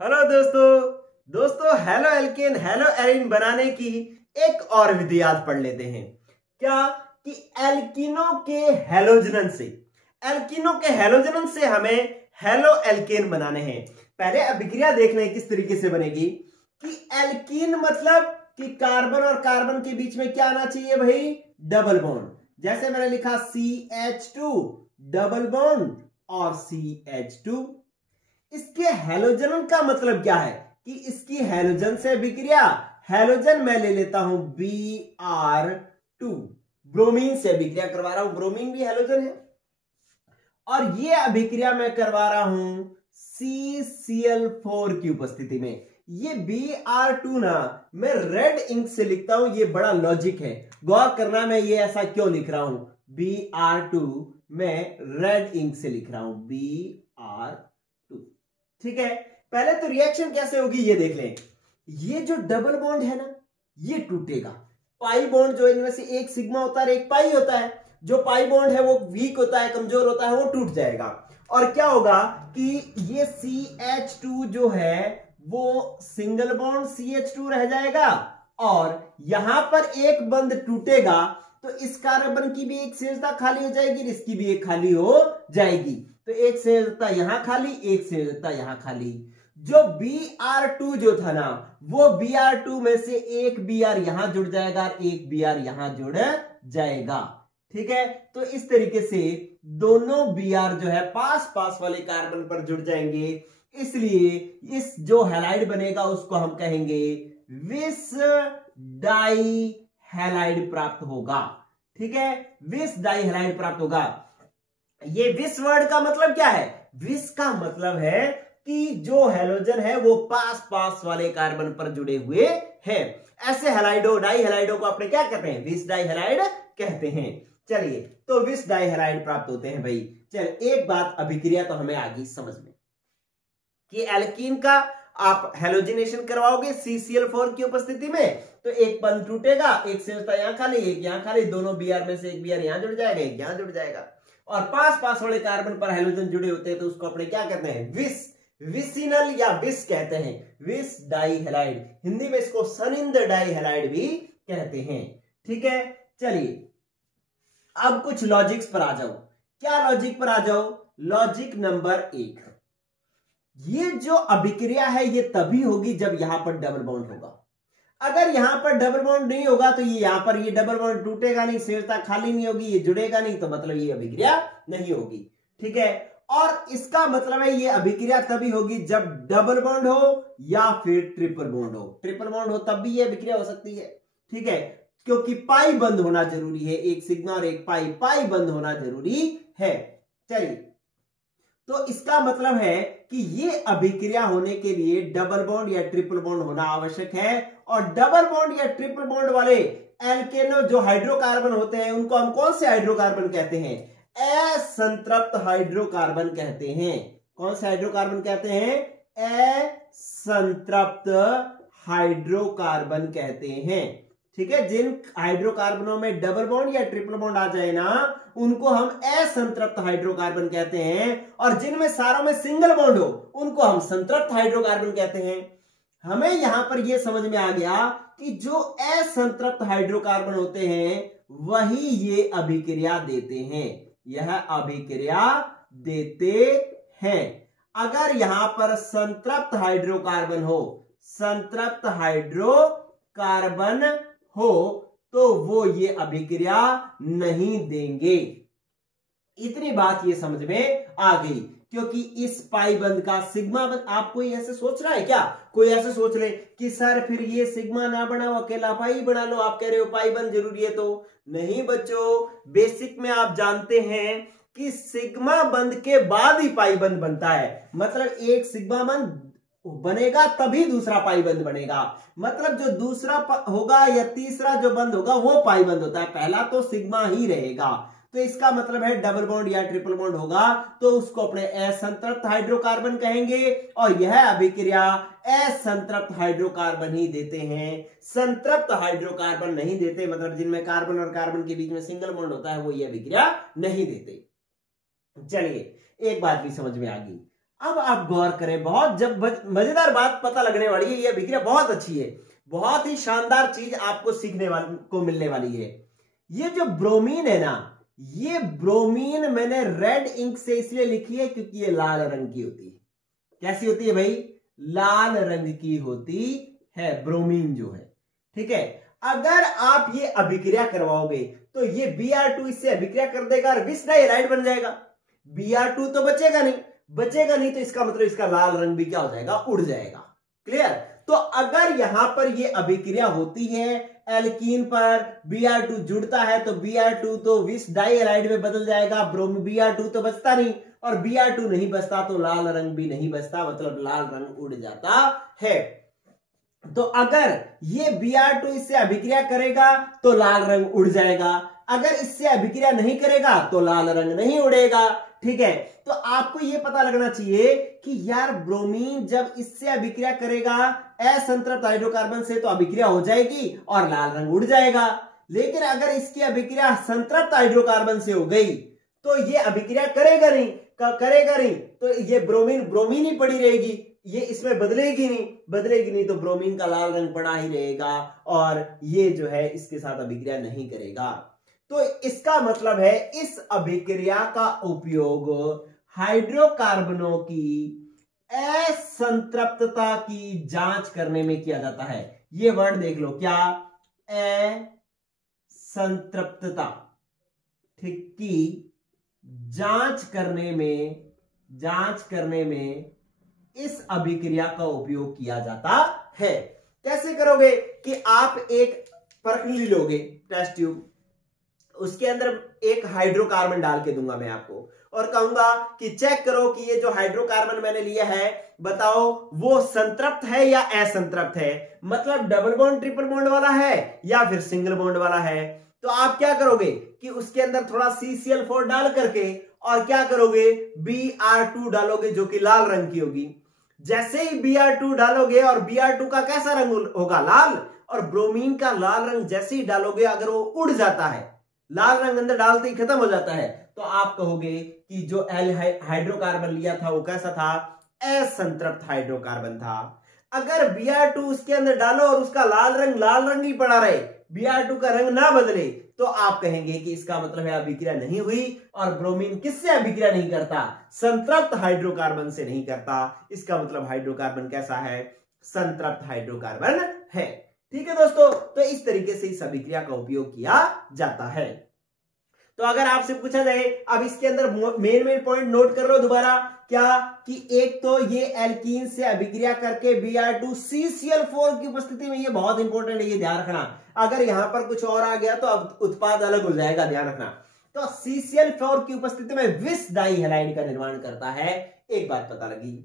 Hello दोस्तों halo alkane hello Erin बनाने की एक और विधि आज पढ़ लेते हैं। क्या कि एल्कीनो के हैलोजन से हमें हेलो एल्केन बनाने हैं। पहले अभिक्रिया देख लें किस तरीके से बनेगी कि एल्कीन मतलब कि कार्बन और कार्बन के बीच में क्या आना चाहिए भाई, डबल बॉन्ड। जैसे मैंने लिखा CH2 डबल बॉन्ड और CH2। इसके हैलोजन का मतलब क्या है कि इसकी हैलोजन से अभिक्रिया, हैलोजन मैं ले लेता हूं Br2, ब्रोमीन से अभिक्रिया करवा रहा हूं, ब्रोमीन भी हैलोजन है। और ये अभिक्रिया मैं करवा रहा हूं CCl4 की उपस्थिति में। ये Br2 ना मैं रेड इंक से लिखता हूं, ये बड़ा लॉजिक है, गौर करना मैं ये ऐसा क्यों लिख रहा हूं। Br2 मैं रेड इंक से लिख रहा हूं Br2, ठीक है। पहले तो रिएक्शन कैसे होगी ये देख लें। ये जो डबल बॉन्ड है ना ये टूटेगा, पाई बॉन्ड जो इनमें से एक सिग्मा होता है एक पाई होता है, जो पाई बॉन्ड है वो वीक होता है, कमजोर होता है, वो टूट जाएगा। और क्या होगा कि ये CH2 जो है वो सिंगल बॉन्ड CH2 रह जाएगा, और यहां पर एक बंद टूटेगा तो इस कार्बन की भी एक संयोजकता खाली हो जाएगी, इसकी भी एक खाली हो जाएगी। तो एक संयोजकता यहां खाली, एक संयोजकता यहां खाली। जो Br2 जो था ना वो Br2 में से एक Br यहां जुड़ जाएगा, एक Br यहां जुड़ जाएगा, ठीक है। तो इस तरीके से दोनों Br जो है पास पास वाले कार्बन पर जुड़ जाएंगे, इसलिए इस जो हैलाइड बनेगा उसको हम कहेंगे विस डाई हैलाइड प्राप्त होगा, ठीक है। विस डाई हैलाइड प्राप्त होगा। ये विस वर्ड का मतलब क्या है, विस का मतलब है कि जो हैलोजन है वो पास पास वाले कार्बन पर जुड़े हुए हैं। ऐसे हैलाइडो डाई हैलाइडो को अपने क्या कहते हैं, विस डाई हैलाइड कहते हैं। चलिए तो विस डाई हैलाइड प्राप्त होते हैं भाई। चलिए एक बात अभिक्रिया तो हमें आ गई समझ में कि एल्कीन का आप हैलोजिनेशन करवाओगे CCl4 की उपस्थिति में तो एक बंद टूटेगा, एक संयोजकता यहां खाली, एक यहां खाली, दोनों Br में से एक Br यहां जुड़ जाएगा, एक यहां जुड़ जाएगा। और पास पास वाले कार्बन पर हैलोजन जुड़े होते हैं तो उसको अपने क्या कहते हैं, विसिनल या विस कहते हैं, विस डाई हैलाइड। हिंदी में इसको सनिंद डाई हैलाइड भी कहते हैं, ठीक है। चलिए अब कुछ लॉजिक्स पर आ जाओ। क्या लॉजिक पर आ जाओ, लॉजिक नंबर 1, ये जो अभिक्रिया है ये तभी होगी जब यहां पर डबल बॉन्ड होगा। अगर यहां पर डबल बॉन्ड नहीं होगा तो ये यहां पर ये डबल बॉन्ड टूटेगा नहीं, संयोजकता खाली नहीं होगी, ये जुड़ेगा नहीं, तो मतलब ये अभिक्रिया नहीं होगी, ठीक है। और इसका मतलब है ये अभिक्रिया तभी होगी जब डबल बॉन्ड हो या फिर ट्रिपल बॉन्ड हो। ट्रिपल बॉन्ड हो तब भी ये अभिक्रिया हो सकती है, ठीक है, क्योंकि पाई बंद होना जरूरी है, एक सिग्मा और एक पाई बंद होना जरूरी है। चलिए तो इसका मतलब है कि ये अभिक्रिया होने के लिए डबल बॉन्ड या ट्रिपल बॉन्ड होना आवश्यक है। और डबल बॉन्ड या ट्रिपल बॉन्ड वाले एल्केनो जो हाइड्रोकार्बन होते हैं उनको हम कौन से हाइड्रोकार्बन कहते हैं, असंतृप्त हाइड्रोकार्बन कहते हैं। कौन से हाइड्रोकार्बन कहते हैं, असंतृप्त हाइड्रोकार्बन कहते हैं, ठीक है। जिन हाइड्रोकार्बनों में डबल बॉन्ड या ट्रिपल बॉन्ड आ जाए ना उनको हम असंतृप्त हाइड्रोकार्बन कहते हैं, और जिनमें सारों में सिंगल बॉन्ड हो उनको हम संतृप्त हाइड्रोकार्बन कहते हैं। हमें यहां पर यह समझ में आ गया कि जो असंतृप्त हाइड्रोकार्बन होते हैं वही ये अभिक्रिया देते हैं, यह अभिक्रिया देते हैं। अगर यहां पर संतृप्त हाइड्रोकार्बन हो, संतृप्त हाइड्रोकार्बन हो तो वो ये अभिक्रिया नहीं देंगे। इतनी बात ये समझ में आ गई, क्योंकि इस पाई बंद का सिग्मा बंद, आप कोई ऐसे सोच रहा है क्या, कोई ऐसे सोच ले कि सर फिर ये सिग्मा ना बनाओ अकेला पाई बना लो, आप कह रहे हो पाई बंद जरूरी है, तो नहीं बच्चों, बेसिक में आप जानते हैं कि सिग्मा बंद के बाद ही पाई बंद बनता है। मतलब एक सिग्मा बंद बनेगा तभी दूसरा पाई बंद बनेगा, मतलब जो दूसरा होगा या तीसरा जो बंद होगा वो पाई बंद होता है, पहला तो सिग्मा ही रहेगा। तो इसका मतलब है डबल बॉन्ड या ट्रिपल बॉन्ड होगा तो उसको अपने असंतृप्त हाइड्रोकार्बन कहेंगे, और यह अभिक्रिया असंतृप्त हाइड्रोकार्बन ही देते हैं, संतृप्त हाइड्रोकार्बन नहीं देते। मतलब जिनमें कार्बन और कार्बन के बीच में सिंगल बॉन्ड होता है वो यह अभिक्रिया नहीं देते। चलिए एक बात भी समझ में आ गई। अब आप गौर करें, बहुत जब मजेदार बात पता लगने वाली है, यह अभिक्रिया बहुत अच्छी है, बहुत ही शानदार चीज आपको सीखने को मिलने वाली है। ये जो ब्रोमीन है ना, ये ब्रोमीन मैंने रेड इंक से इसलिए लिखी है क्योंकि ये लाल रंग की होती है। कैसी होती है भाई? लाल रंग की होती है ब्रोमीन जो है, ठीक है। अगर आप ये अभिक्रिया करवाओगे तो ये Br2 इससे अभिक्रिया कर देगा और विस डाइहैलाइड बन जाएगा। Br2 तो बचेगा नहीं, तो इसका मतलब इसका लाल रंग भी क्या हो जाएगा? उड़ जाएगा। क्लियर? तो अगर यहां पर ये अभिक्रिया होती है एल्कीन पर, Br2 जुड़ता है तो Br2 तो विस डाइहैलाइड में बदल जाएगा, Br2 तो बचता नहीं, और Br2 नहीं बचता तो लाल रंग भी नहीं बचता, मतलब लाल रंग उड़ जाता है। तो अगर ये Br2 इससे अभिक्रिया करेगा तो लाल रंग उड़ जाएगा, अगर इससे अभिक्रिया नहीं करेगा तो लाल रंग नहीं उड़ेगा, ठीक है। तो आपको यह पता लगना चाहिए कि यार ब्रोमीन जब इससे अभिक्रिया करेगा असंतृप्त हाइड्रोकार्बन से तो अभिक्रिया हो जाएगी और लाल रंग उड़ जाएगा, लेकिन अगर इसकी अभिक्रिया संतृप्त हाइड्रोकार्बन से हो गई तो ये अभिक्रिया करेगा नहीं, तो ये ब्रोमीन ही पड़ी रहेगी, ये इसमें बदलेगी नहीं, तो ब्रोमीन का लाल रंग पड़ा ही रहेगा और ये जो है इसके साथ अभिक्रिया नहीं करेगा। तो इसका मतलब है इस अभिक्रिया का उपयोग हाइड्रोकार्बनों की असंतृप्तता की जांच करने में किया जाता है। ये वर्ड देख लो, क्या? असंतृप्तता, ठीक, की जांच करने में इस अभिक्रिया का उपयोग किया जाता है। कैसे करोगे कि आप एक परखली लोगे, टेस्ट ट्यूब, उसके अंदर एक हाइड्रोकार्बन डाल के दूंगा मैं आपको और कहूंगा कि चेक करो कि ये जो हाइड्रोकार्बन मैंने लिया है, बताओ वो संतृप्त है या असंतृप्त है, मतलब डबल बॉन्ड ट्रिपल बॉन्ड वाला है या फिर सिंगल बॉन्ड वाला है। तो आप क्या करोगे कि उसके अंदर थोड़ा CCl4 डाल करके और क्या करोगे? Br2 डालोगे जो कि लाल रंग की होगी। जैसे ही Br2 डालोगे और Br2 का कैसा रंग होगा? लाल, और ब्रोमीन का लाल रंग जैसे ही डालोगे अगर वो उड़ जाता है, लाल रंग अंदर डालते ही खत्म हो जाता है, तो आप कहोगे कि जो हाइड्रोकार्बन लिया था वो कैसा था? असंतृप्त हाइड्रोकार्बन था। अगर Br2 उसके अंदर डालो और उसका लाल रंग ही पड़ा रहे, Br2 का रंग ना बदले, तो आप कहेंगे कि इसका मतलब है अभिक्रिया नहीं हुई, और ब्रोमीन किससे अभिक्रिया नहीं करता? संतृप्त हाइड्रोकार्बन से नहीं करता। इसका मतलब हाइड्रोकार्बन कैसा है? संतृप्त हाइड्रोकार्बन है। ठीक है दोस्तों, तो इस तरीके से इस अभिक्रिया का उपयोग किया जाता है। तो अगर आपसे पूछा जाए, अब इसके अंदर मेन पॉइंट नोट कर लो दोबारा, क्या? कि एक तो ये एल्कीन से अभिक्रिया करके Br2 CCl4 की उपस्थिति में, ये बहुत इंपॉर्टेंट है, ये ध्यान रखना, अगर यहां पर कुछ और आ गया तो अब उत्पाद अलग हो जाएगा, ध्यान रखना। तो CCl4 की उपस्थिति में विस डाइहैलाइड का निर्माण करता है, एक बात पता लगी।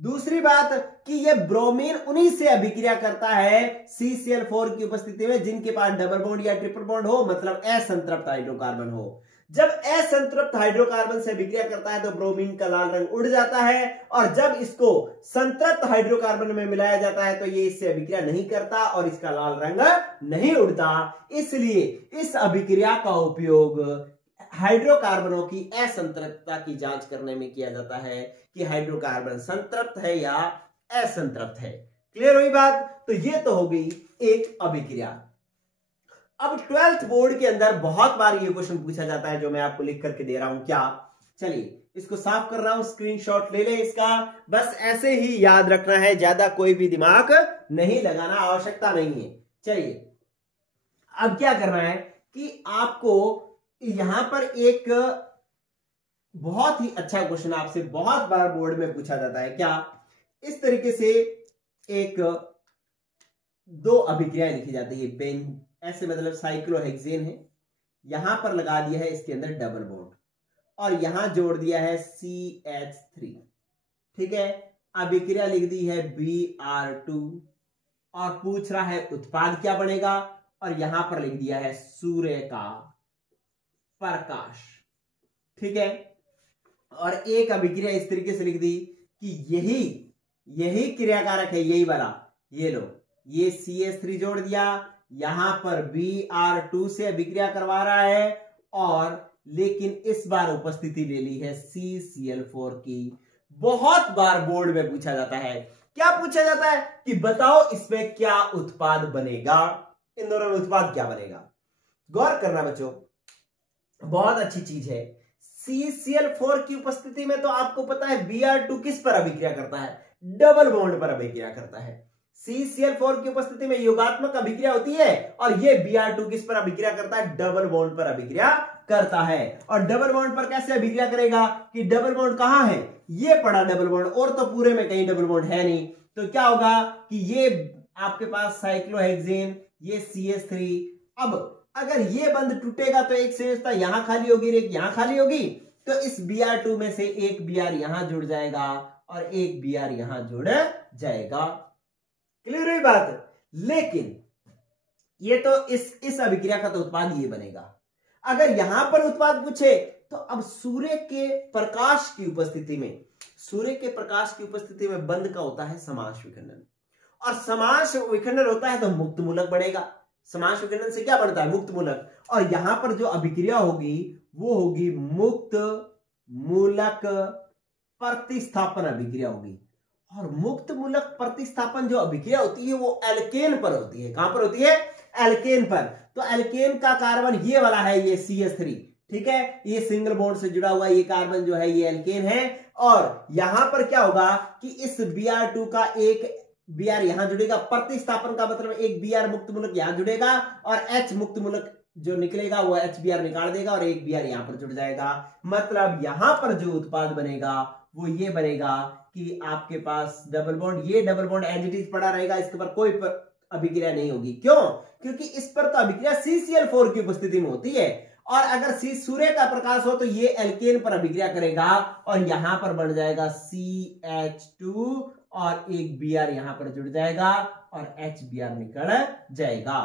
दूसरी बात कि ये ब्रोमीन उन्हीं से अभिक्रिया करता है CCl4 की उपस्थिति में जिनके पास डबल बॉन्ड या ट्रिपल बॉन्ड हो, मतलब असंतृप्त हाइड्रोकार्बन हो। जब असंतृप्त हाइड्रोकार्बन से अभिक्रिया करता है तो ब्रोमीन का लाल रंग उड़ जाता है, और जब इसको संतृप्त हाइड्रोकार्बन में मिलाया जाता है तो ये इससे अभिक्रिया नहीं करता और इसका लाल रंग नहीं उड़ता। इसलिए इस अभिक्रिया का उपयोग हाइड्रोकार्बनों की असंतृप्तता की जांच करने में किया जाता है कि हाइड्रोकार्बन संतृप्त है या असंतृप्त है। क्लियर हुई बात? तो ये तो हो गई एक अभिक्रिया। अब 12th बोर्ड के अंदर बहुत बार ये क्वेश्चन पूछा जाता है जो मैं आपको लिख करके दे रहा हूं, क्या? चलिए इसको साफ कर रहा हूं, स्क्रीनशॉट ले ले इसका, बस ऐसे ही याद रखना है, ज्यादा कोई भी दिमाग नहीं लगाना, आवश्यकता नहीं है। चलिए अब क्या करना है कि आपको यहां पर एक बहुत ही अच्छा क्वेश्चन आपसे बहुत बार बोर्ड में पूछा जाता है, क्या? इस तरीके से एक दो अभिक्रियाएं लिखी जाती है, बेन ऐसे मतलब साइक्लोहेक्सेन है, यहां पर लगा दिया है इसके अंदर डबल बॉन्ड और यहां जोड़ दिया है CH3, ठीक है। अभिक्रिया लिख दी है Br2 और पूछ रहा है उत्पाद क्या बनेगा, और यहां पर लिख दिया है सूर्य का प्रकाश, ठीक है। और एक अभिक्रिया इस तरीके से लिख दी कि यही क्रियाकारक है, यही वाला, ये लो, ये CH3 जोड़ दिया, यहां पर Br2 से अभिक्रिया करवा रहा है और लेकिन इस बार उपस्थिति ले ली है CCl4 की। बहुत बार बोर्ड में पूछा जाता है। क्या पूछा जाता है कि बताओ इसमें क्या उत्पाद बनेगा, इन दोनों में उत्पाद क्या बनेगा। गौर करना बच्चों, बहुत अच्छी चीज है। CCl4 की उपस्थिति में तो आपको पता है Br2 किस पर अभिक्रिया करता है, डबल बॉन्ड पर अभिक्रिया करता है। CCl4 की उपस्थिति में योगात्मक अभिक्रिया होती है और ये Br2 किस पर अभिक्रिया करता है, डबल बॉन्ड पर अभिक्रिया करता है। और डबल बॉन्ड पर कैसे अभिक्रिया करेगा कि डबल बॉन्ड कहां है, ये पड़ा डबल बॉन्ड, और तो पूरे में कहीं डबल बॉन्ड है नहीं। तो क्या होगा कि ये आपके पास साइक्लोहेक्सेन, ये CH3। अब अगर ये बंद टूटेगा तो एक संयोजकता यहां खाली होगी, एक यहां खाली होगी, तो इस Br2 में से एक Br यहां जुड़ जाएगा और एक Br यहां जुड़ जाएगा। क्लियर हुई बात। लेकिन ये तो इस अभिक्रिया का तो उत्पाद ये बनेगा। अगर यहां पर उत्पाद पूछे तो अब सूर्य के प्रकाश की उपस्थिति में, सूर्य के प्रकाश की उपस्थिति में बंद का होता है समांश विखंडन, और समांश विखंडन होता है तो मुक्त मूलक बढ़ेगा। समांश विखंडन से क्या बढ़ता है, मुक्त मूलक। और यहां पर जो अभिक्रिया होगी वो होगी मुक्त मूलक प्रतिस्थापन अभिक्रिया होगी। और मुक्त मूलक प्रतिस्थापन जो अभिक्रिया होती है वो एल्केन पर होती है। कहां पर होती है, एल्केन पर। तो एल्केन का कार्बन ये वाला है, ये CH3, ठीक है, ये सिंगल बॉन्ड से जुड़ा हुआ ये कार्बन जो है ये एल्केन है। और यहां पर क्या होगा कि इस Br2 का एक Br यहां जुड़ेगा, प्रतिस्थापन का मतलब एक Br मुक्त मूलक यहां जुड़ेगा और H मुक्त मूलक जो निकलेगा वो HBr निकाल देगा और एक Br यहां पर जुड़ जाएगा। मतलब यहां पर जो उत्पाद बनेगा वो ये बनेगा कि आपके पास डबल बॉन्ड, ये double bond as it is पड़ा रहेगा, इसके पर कोई अभिक्रिया नहीं होगी। क्यों, क्योंकि इस पर तो अभिक्रिया CCl4 की उपस्थिति में होती है। और अगर सूर्य का प्रकाश हो तो ये एल्केन पर अभिक्रिया करेगा और यहां पर बन जाएगा CH2 और एक Br यहां पर जुड़ जाएगा और HBr निकल जाएगा।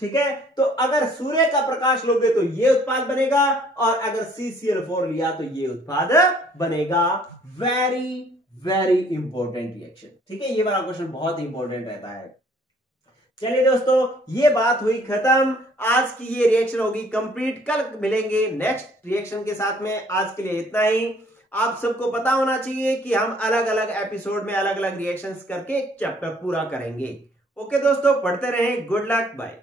ठीक है, तो अगर सूर्य का प्रकाश लोगे तो ये उत्पाद बनेगा और अगर CCl4 लिया तो ये उत्पाद बनेगा। Very very important reaction. ठीक है, ये वाला क्वेश्चन बहुत इंपॉर्टेंट रहता है। चलिए दोस्तों, ये बात हुई खत्म। आज की ये रिएक्शन होगी कंप्लीट। कल मिलेंगे नेक्स्ट रिएक्शन के साथ में। आज के लिए इतना ही। आप सबको पता होना चाहिए कि हम अलग अलग एपिसोड में अलग अलग रिएक्शंस करके चैप्टर पूरा करेंगे। ओके दोस्तों, पढ़ते रहें। Good luck, bye.